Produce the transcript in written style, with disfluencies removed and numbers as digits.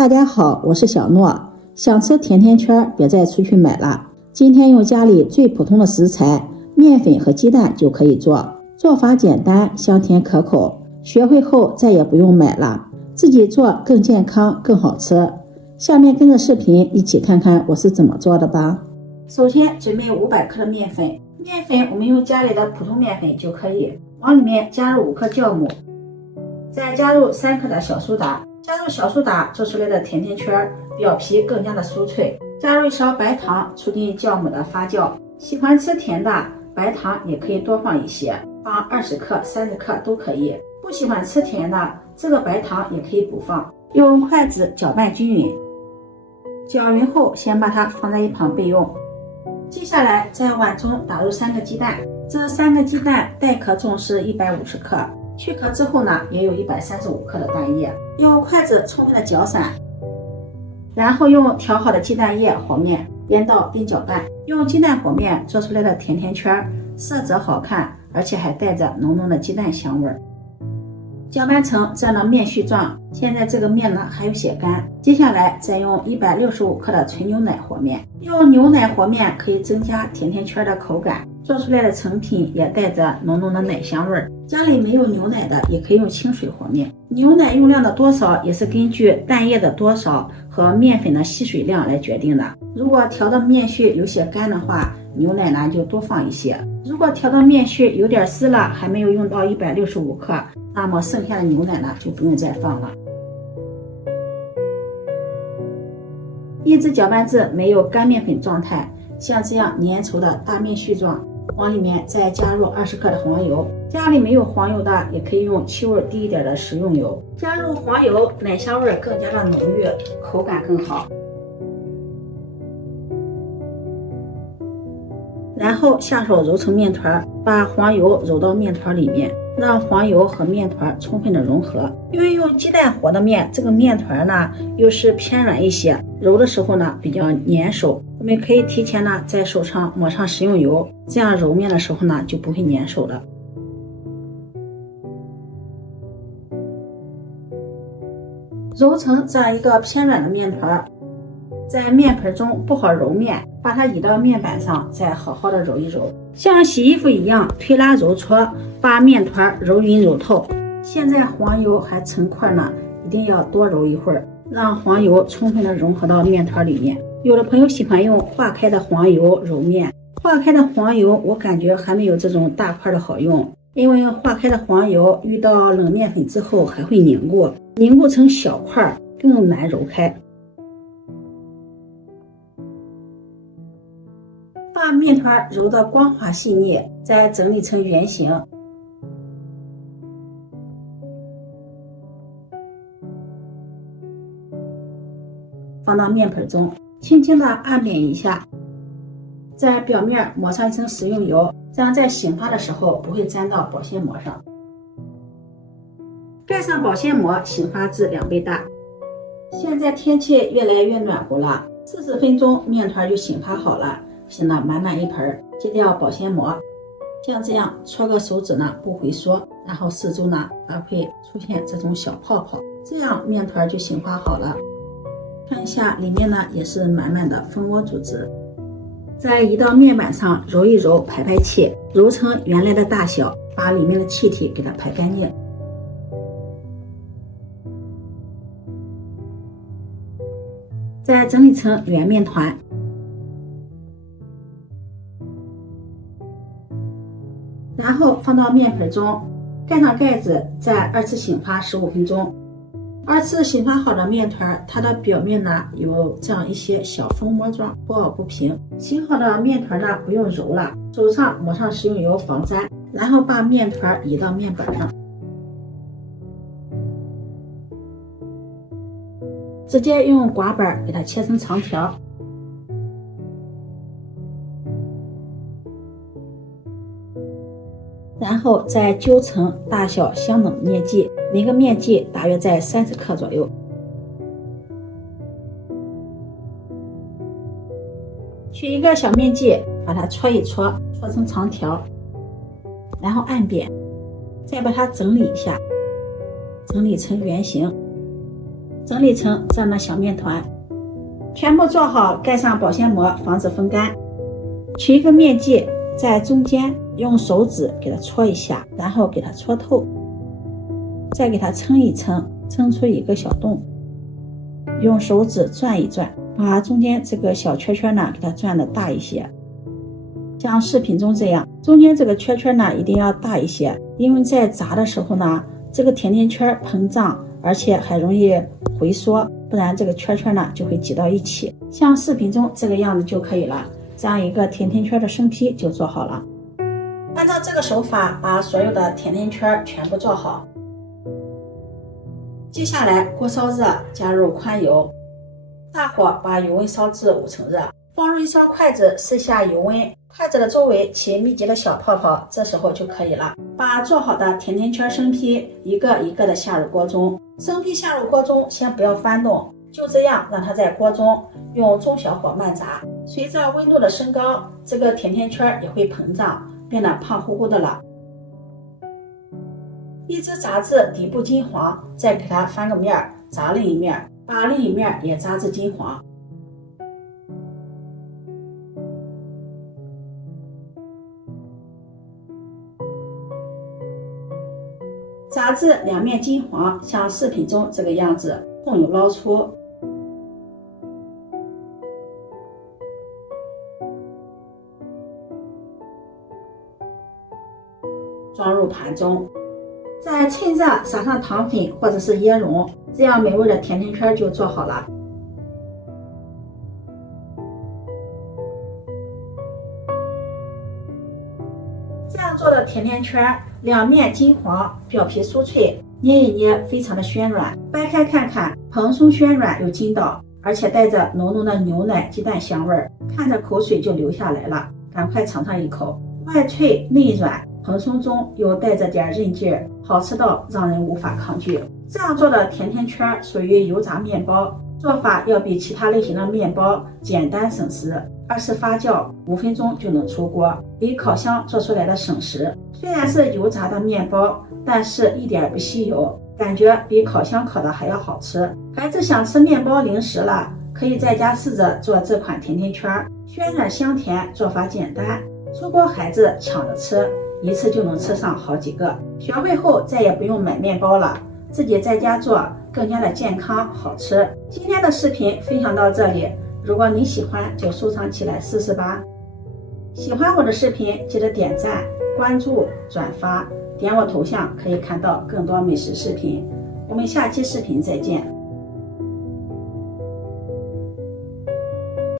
大家好，我是小诺。想吃甜甜圈，别再出去买了。今天用家里最普通的食材，面粉和鸡蛋就可以做。做法简单，香甜可口。学会后再也不用买了，自己做更健康、更好吃。下面跟着视频一起看看我是怎么做的吧。首先准备500克的面粉，面粉我们用家里的普通面粉就可以。往里面加入5克酵母，再加入3克的小苏打。加入小苏打做出来的甜甜圈表皮更加的酥脆。加入1勺白糖，促进酵母的发酵。喜欢吃甜的，白糖也可以多放一些，放20克、30克都可以。不喜欢吃甜的，这个白糖也可以不放。用筷子搅拌均匀，搅匀后先把它放在一旁备用。接下来在碗中打入3个鸡蛋，这3个鸡蛋带壳重是150克，去壳之后呢，也有135克的蛋液。用筷子充分的搅散，然后用调好的鸡蛋液和面边倒边搅拌。用鸡蛋和面做出来的甜甜圈色泽好看，而且还带着浓浓的鸡蛋香味。搅拌成这样的面絮状，现在这个面呢还有些干。接下来再用165克的纯牛奶和面。用牛奶和面可以增加甜甜圈的口感，做出来的成品也带着浓浓的奶香味。家里没有牛奶的也可以用清水和面。牛奶用量的多少也是根据蛋液的多少和面粉的吸水量来决定的。如果调的面絮有些干的话，牛奶呢就多放一些。如果调的面絮有点湿了，还没有用到165克，那么剩下的牛奶呢就不用再放了。一直搅拌至没有干面粉状态，像这样粘稠的大面絮状，往里面再加入20克的黄油。家里没有黄油的，也可以用气味低一点的食用油。加入黄油，奶香味更加的浓郁，口感更好。然后下手揉成面团，把黄油揉到面团里面，让黄油和面团充分的融合。因为用鸡蛋和的面，这个面团呢又是偏软一些，揉的时候呢比较粘手。我们可以提前呢在手上抹上食用油，这样揉面的时候呢就不会粘手了。揉成这样一个偏软的面团，在面盆中不好揉面，把它移到面板上，再好好的揉一揉，像洗衣服一样推拉揉搓，把面团揉匀揉透。现在黄油还成块呢，一定要多揉一会儿，让黄油充分的融合到面团里面。有的朋友喜欢用化开的黄油揉面，化开的黄油我感觉还没有这种大块的好用，因为化开的黄油遇到冷面粉之后还会凝固，凝固成小块更难揉开。把面团揉得光滑细腻，再整理成圆形，放到面盆中，轻轻的按扁一下，在表面抹上一层食用油，这样在醒发的时候不会沾到保鲜膜上。盖上保鲜膜，醒发至2倍大。现在天气越来越暖和了，40分钟面团就醒发好了，醒了满满一盆。揭掉保鲜膜，像这样搓个手指呢不回缩，然后四周呢还会出现这种小泡泡，这样面团就醒发好了。看一下里面呢也是满满的蜂窝组织。再移到面板上揉一揉，排排气，揉成原来的大小，把里面的气体给它排干净。再整理成圆面团，然后放到面盆中，盖上盖子，再2次醒发15分钟。2次醒发好的面团，它的表面呢有这样一些小蜂窝状，不凹不平。醒好的面团呢不用揉了，手上抹上食用油防粘，然后把面团移到面板上，直接用刮板给它切成长条。然后再揪成大小相等的面剂，每个面剂大约在30克左右。取一个小面剂，把它搓一搓，搓成长条，然后按扁，再把它整理一下，整理成圆形。整理成这样的小面团。全部做好，盖上保鲜膜，防止风干。取一个面剂，在中间用手指给它戳一下，然后给它戳透，再给它撑一撑，撑出一个小洞，用手指转一转，把中间这个小圈圈呢给它转的大一些，像视频中这样，中间这个圈圈呢一定要大一些，因为在炸的时候呢，这个甜甜圈膨胀，而且还容易回缩，不然这个圈圈呢就会挤到一起。像视频中这个样子就可以了，这样一个甜甜圈的生坯就做好了。按照这个手法把所有的甜甜圈全部做好。接下来锅烧热，加入宽油，大火把油温烧至5成热，放入一双筷子，试下油温，筷子的周围起密集的小泡泡，这时候就可以了。把做好的甜甜圈生坯一个一个的下入锅中，生坯下入锅中先不要翻动，就这样让它在锅中用中小火慢炸。随着温度的升高，这个甜甜圈也会膨胀，变得胖乎乎的了。一直炸至底部金黄，再给它翻个面，炸另一面，把另一面也炸至金黄。炸至两面金黄，像视频中这个样子，控油捞出。装入盘中，再趁热撒上糖粉或者是椰蓉，这样美味的甜甜圈就做好了。这样做的甜甜圈，两面金黄，表皮酥脆，捏一捏非常的暄软，掰开看看，蓬松暄软又筋道，而且带着浓浓的牛奶鸡蛋香味儿，看着口水就流下来了，赶快尝上一口，外脆内软，蓬松中又带着点韧劲儿，好吃到让人无法抗拒。这样做的甜甜圈属于油炸面包，做法要比其他类型的面包简单省时，2次发酵5分钟就能出锅，比烤箱做出来的省时。虽然是油炸的面包，但是一点也不吸油，感觉比烤箱烤的还要好吃。孩子想吃面包零食了，可以在家试着做这款甜甜圈，暄软香甜，做法简单，出锅孩子抢着吃，一次就能吃上好几个。学会后再也不用买面包了，自己在家做更加的健康好吃。今天的视频分享到这里，如果你喜欢就收藏起来试试吧。喜欢我的视频记得点赞、关注、转发，点我头像可以看到更多美食视频。我们下期视频再见。